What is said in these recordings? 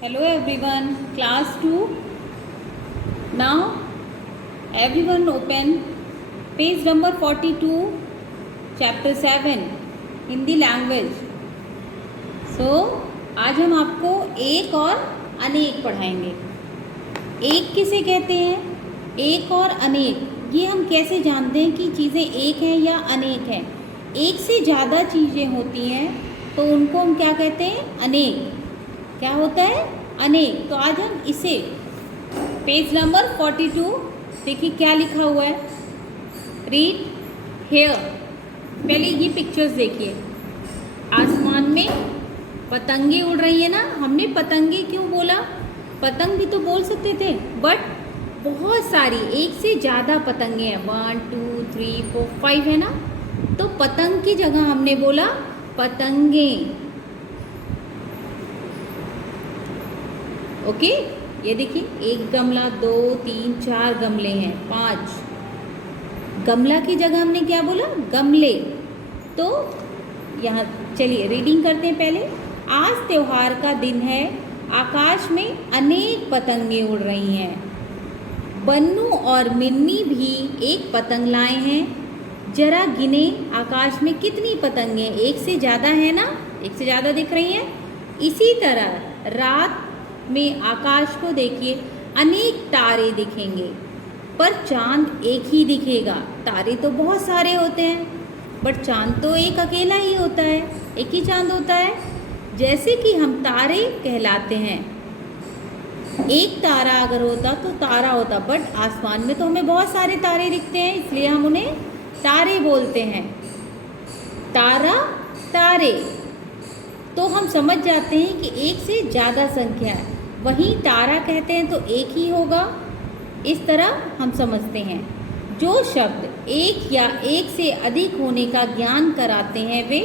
Hello everyone, class 2. Now everyone open page number 42, chapter 7, Hindi language. So आज हम आपको एक और अनेक पढ़ाएंगे. एक किसे कहते हैं? एक और अनेक. ये हम कैसे जानते हैं कि चीज़ें एक हैं या अनेक हैं? एक से ज़्यादा चीज़ें होती हैं तो उनको हम क्या कहते हैं? अनेक. क्या होता है? अनेक. तो आज हम इसे पेज नंबर 42 देखिए क्या लिखा हुआ है. Read here. पहले ये पिक्चर्स देखिए. आसमान में पतंगे उड़ रही है ना. हमने पतंगे क्यों बोला? पतंग भी तो बोल सकते थे, बट बहुत सारी, एक से ज़्यादा पतंगे हैं. 1 2 3 4 5 है ना. तो पतंग की जगह हमने बोला पतंगे. ओके. ये देखिए, एक गमला, 2 3 4 गमले हैं, 5. गमला की जगह हमने क्या बोला? गमले. तो यहाँ चलिए रीडिंग करते हैं. पहले, आज त्योहार का दिन है. आकाश में अनेक पतंगे उड़ रही हैं. बन्नू और मिन्नी भी एक पतंग लाए हैं. जरा गिने आकाश में कितनी पतंगे? एक से ज़्यादा है ना. एक से ज़्यादा दिख रही हैं. इसी तरह रात में आकाश को देखिए, अनेक तारे दिखेंगे, पर चांद एक ही दिखेगा. तारे तो बहुत सारे होते हैं, बट चांद तो एक अकेला ही होता है. एक ही चांद होता है. जैसे कि हम तारे कहलाते हैं. एक तारा अगर होता तो तारा होता, बट आसमान में तो हमें बहुत सारे तारे दिखते हैं, इसलिए हम उन्हें तारे बोलते हैं. तारा, तारे. तो हम समझ जाते हैं कि एक से ज़्यादा संख्या है. वहीं तारा कहते हैं तो एक ही होगा. इस तरह हम समझते हैं. जो शब्द एक या एक से अधिक होने का ज्ञान कराते हैं वे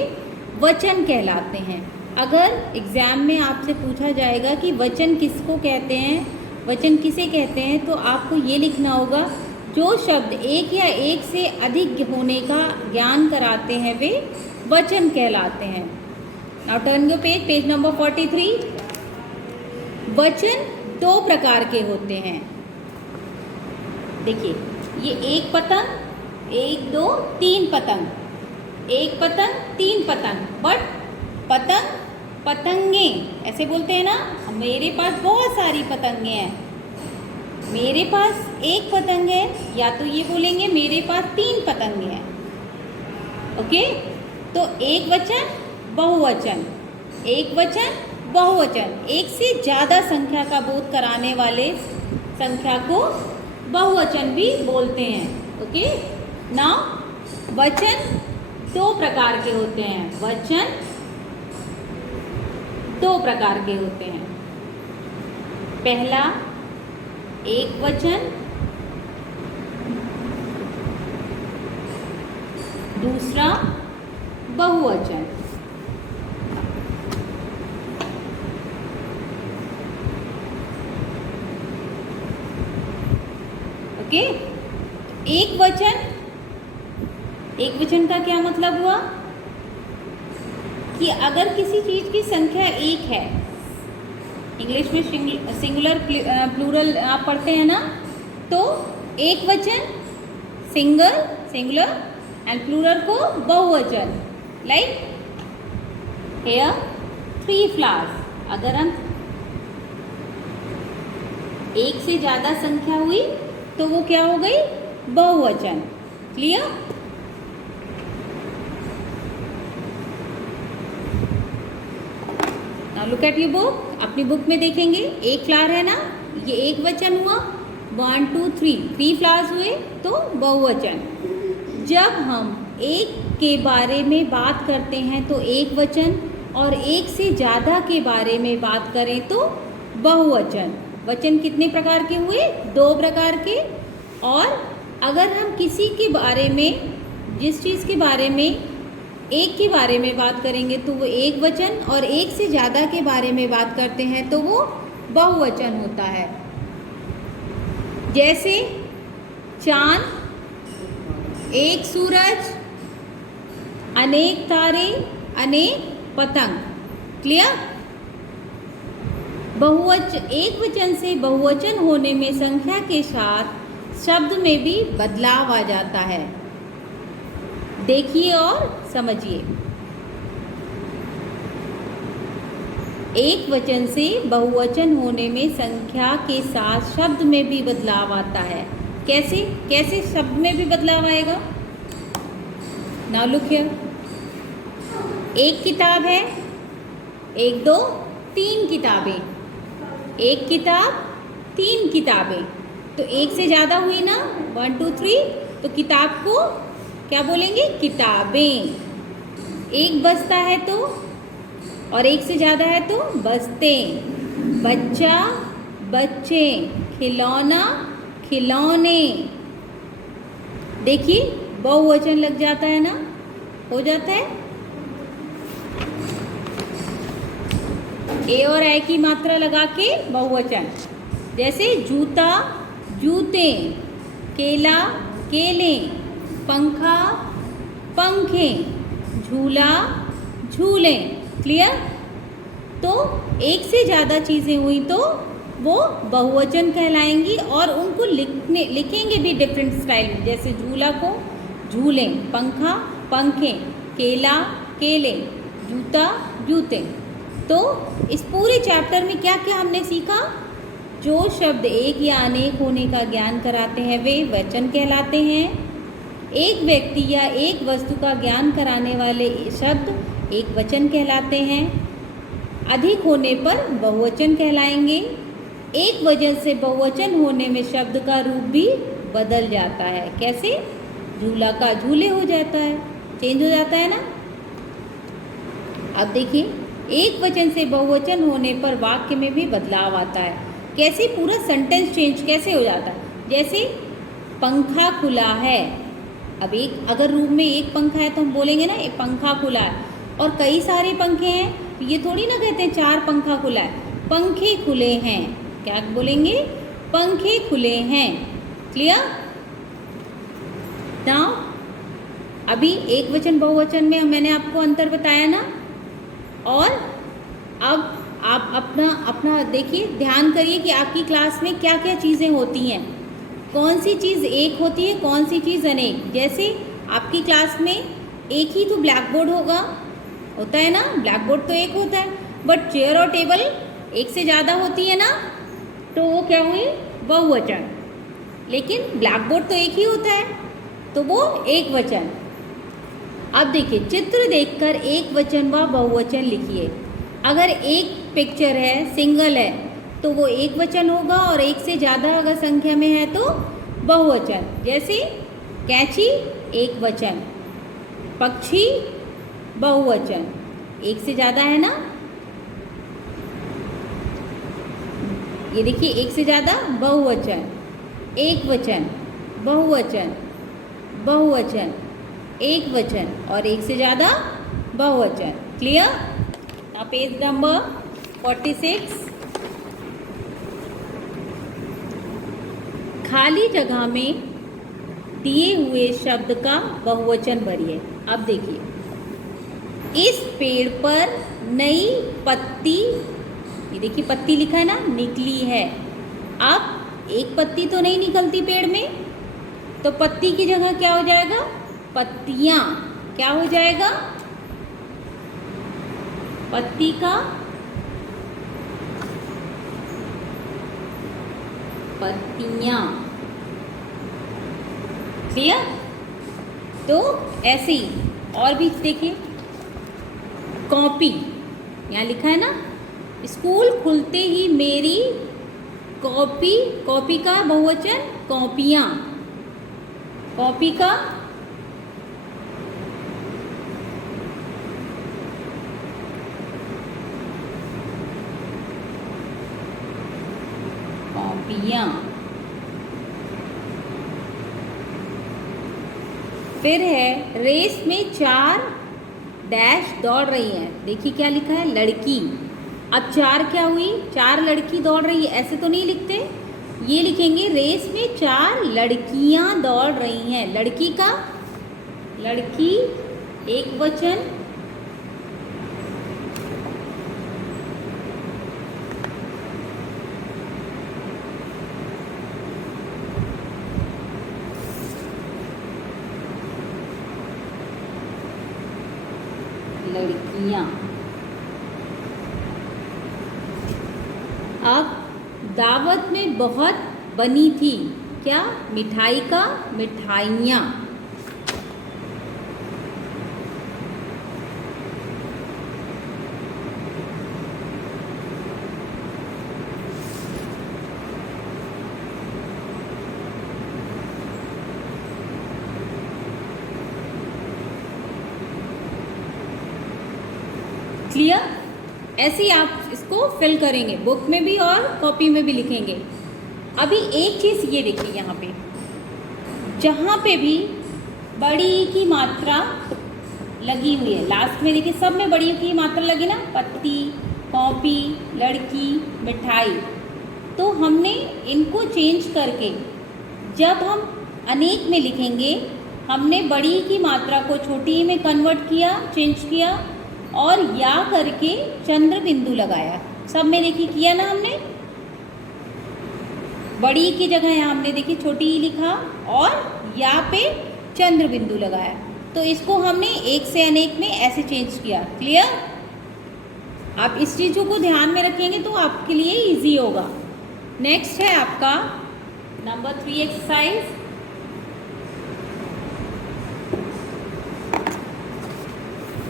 वचन कहलाते हैं. अगर एग्ज़ाम में आपसे पूछा जाएगा कि वचन किसको कहते हैं, वचन किसे कहते हैं, तो आपको ये लिखना होगा, जो शब्द एक या एक से अधिक होने का ज्ञान कराते हैं वे वचन कहलाते हैं. Now turn your page, page number 43. वचन दो प्रकार के होते हैं. देखिए, ये एक पतंग, 1 2 3 पतंग, एक पतंग 3 पतंग, बट पतंग पतंगे ऐसे बोलते हैं ना. मेरे पास बहुत सारी पतंगे हैं. मेरे पास एक पतंग है, या तो ये बोलेंगे मेरे पास 3 पतंगे हैं. ओके. तो एक वचन, बहुवचन. एक वचन, बहुवचन. एक से ज़्यादा संख्या का बोध कराने वाले संख्या को बहुवचन भी बोलते हैं. ओके. नाउ वचन दो प्रकार के होते हैं. वचन दो प्रकार के होते हैं. पहला एक वचन, दूसरा बहुवचन. ओके. एक वचन, एक वचन का क्या मतलब हुआ कि अगर किसी चीज़ की संख्या एक है, इंग्लिश में सिंगुलर प्लूरल आप पढ़ते हैं ना, तो एक वचन सिंगल, सिंगुलर, एंड प्लूरल को बहुवचन. Like here 3 flowers. अगर हम एक से ज़्यादा संख्या हुई तो वो क्या हो गई? बहुवचन. Clear? Now look at your book. अपनी बुक में देखेंगे, एक फ्लावर है ना, ये एक वचन हुआ. 1 2 3 फ्लावर्स हुए तो बहुवचन. जब हम एक के बारे में बात करते हैं तो एक वचन, और एक से ज़्यादा के बारे में बात करें तो बहुवचन. वचन कितने प्रकार के हुए? 2 प्रकार के. और अगर हम किसी के बारे में, जिस चीज़ के बारे में एक के बारे में बात करेंगे तो वो एक वचन, और एक से ज़्यादा के बारे में बात करते हैं तो वो बहुवचन होता है. जैसे चांद, एक सूरज, अनेक तारे, अनेक पतंग. क्लियर? एक वचन से बहुवचन होने में संख्या के साथ शब्द में भी बदलाव आ जाता है। देखिए और समझिए। एक वचन से बहुवचन होने में संख्या के साथ शब्द में भी बदलाव आता है। कैसे कैसे शब्द में भी बदलाव आएगा? Now look here. एक किताब है, एक दो तीन किताबें, एक किताब तीन किताबें, तो एक से ज़्यादा हुई ना, 1 2 3, तो किताब को क्या बोलेंगे? किताबें। एक बस्ता है तो, और एक से ज़्यादा है तो बस्तें। बच्चा बच्चे, खिलौना खिलौने। देखिए बहुवचन लग जाता है ना, हो जाता है। ए और आई की मात्रा लगा के बहुवचन, जैसे जूता जूते, केला केले, पंखा पंखे, झूला झूले। क्लियर? तो एक से ज़्यादा चीज़ें हुई तो वो बहुवचन कहलाएंगी और उनको लिखेंगे भी डिफरेंट स्टाइल में, जैसे झूला को झूले, पंखा पंखे, केला केले, जूता जूते। तो इस पूरे चैप्टर में क्या क्या हमने सीखा? जो शब्द एक या अनेक होने का ज्ञान कराते हैं वे वचन कहलाते हैं। एक व्यक्ति या एक वस्तु का ज्ञान कराने वाले शब्द एक वचन कहलाते हैं। अधिक होने पर बहुवचन कहलाएंगे। एक वजन से बहुवचन होने में शब्द का रूप भी बदल जाता है। कैसे? झूला का झूले हो जाता है, चेंज हो जाता है ना। अब देखिए, एक वचन से बहुवचन होने पर वाक्य में भी बदलाव आता है। कैसे? पूरा सेंटेंस चेंज कैसे हो जाता है? जैसे पंखा खुला है। अब एक अगर रूम में एक पंखा है तो हम बोलेंगे ना एक पंखा खुला है, और कई सारे पंखे हैं, ये थोड़ी ना कहते हैं 4 पंखा खुला है। पंखे खुले हैं, क्या बोलेंगे? पंखे खुले हैं। क्लियर? नाउ अभी एक वचन बहुवचन में मैंने आपको अंतर बताया ना, और अब आप अपना देखिए, ध्यान करिए कि आपकी क्लास में क्या क्या चीज़ें होती हैं, कौन सी चीज़ एक होती है, कौन सी चीज़ अनेक। जैसे आपकी क्लास में एक ही तो ब्लैक बोर्ड होता है ना, ब्लैक बोर्ड तो एक होता है, बट चेयर और टेबल एक से ज़्यादा होती है ना, तो वो क्या हुई? बहुवचन। लेकिन ब्लैक बोर्ड तो एक ही होता है, तो वो एक वचन। अब देखिए, चित्र देखकर एक वचन व बहुवचन लिखिए। अगर एक पिक्चर है, सिंगल है, तो वो एक वचन होगा, और एक से ज़्यादा अगर संख्या में है तो बहुवचन। जैसे कैंची एक वचन, पक्षी बहुवचन, एक से ज़्यादा है ना। ये देखिए, एक से ज़्यादा बहुवचन, एक वचन, बहुवचन, बहुवचन, एक वचन, और एक से ज़्यादा बहुवचन। क्लियर? now page number 46। खाली जगह में दिए हुए शब्द का बहुवचन भरिए। अब देखिए, इस पेड़ पर नई पत्ती, ये देखिए पत्ती लिखा है ना, निकली है। अब एक पत्ती तो नहीं निकलती पेड़ में, तो पत्ती की जगह क्या हो जाएगा? पत्तियां। क्या हो जाएगा? पत्ती का पत्तियां। क्लियर? तो ऐसे ही और भी देखिए, कॉपी, यहाँ लिखा है ना, स्कूल खुलते ही मेरी कॉपी, कॉपी का बहुवचन कॉपियाँ, कॉपी का कॉपियाँ। फिर है, रेस में 4 डैश दौड़ रही हैं। देखिए क्या लिखा है? लड़की। अब 4 क्या हुई? 4 लड़की दौड़ रही है, ऐसे तो नहीं लिखते, ये लिखेंगे रेस में 4 लड़कियां दौड़ रही हैं। लड़की का लड़की एक वचन, लड़कियां। अब दावत में बहुत बनी थी, क्या? मिठाई का मिठाइयाँ। क्लियर? ऐसे ही आप इसको फिल करेंगे, बुक में भी और कॉपी में भी लिखेंगे। अभी एक चीज़ ये देखिए, यहाँ पे जहाँ पे भी बड़ी की मात्रा लगी हुई है, लास्ट में देखिए सब में बड़ी की मात्रा लगी ना, पत्ती, कॉपी, लड़की, मिठाई। तो हमने इनको चेंज करके जब हम अनेक में लिखेंगे, हमने बड़ी की मात्रा को छोटी में कन्वर्ट किया, चेंज किया और या करके चंद्र बिंदु लगाया। सब में देखिए किया ना हमने, बड़ी की जगह यहाँ हमने देखिए छोटी ही लिखा और या पे चंद्र बिंदु लगाया। तो इसको हमने एक से अनेक में ऐसे चेंज किया। क्लियर? आप इस चीज़ों को ध्यान में रखेंगे तो आपके लिए इजी होगा। नेक्स्ट है आपका नंबर 3 एक्सरसाइज।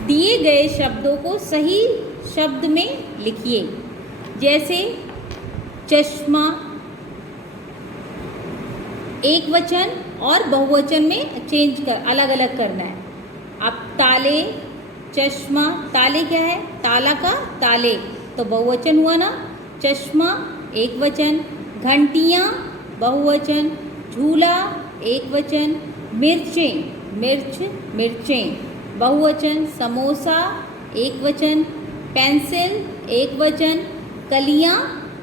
दिए गए शब्दों को सही शब्द में लिखिए। जैसे चश्मा एक वचन और बहुवचन में चेंज कर अलग अलग करना है। अब ताले, चश्मा, ताले क्या है? ताला का ताले, तो बहुवचन हुआ ना, चश्मा एक वचन, घंटियाँ बहुवचन, झूला एक वचन, मिर्चें, मिर्च, मिर्चें बहुवचन, समोसा एक वचन, पेंसिल एक वचन, कलियाँ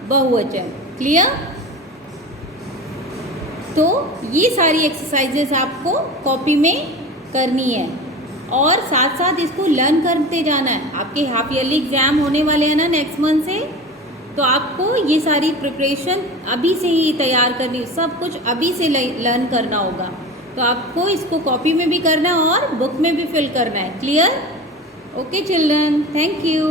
बहुवचन। क्लियर? तो ये सारी एक्सरसाइजेस आपको कॉपी में करनी है और साथ साथ इसको लर्न करते जाना है। आपके हाफ ईयरली एग्ज़ाम होने वाले हैं ना नेक्स्ट मंथ से, तो आपको ये सारी प्रिपरेशन अभी से ही तैयार करनी, सब कुछ अभी से लर्न करना होगा। तो आपको इसको कॉपी में भी करना है और बुक में भी फिल करना है। Clear? Okay children, thank you.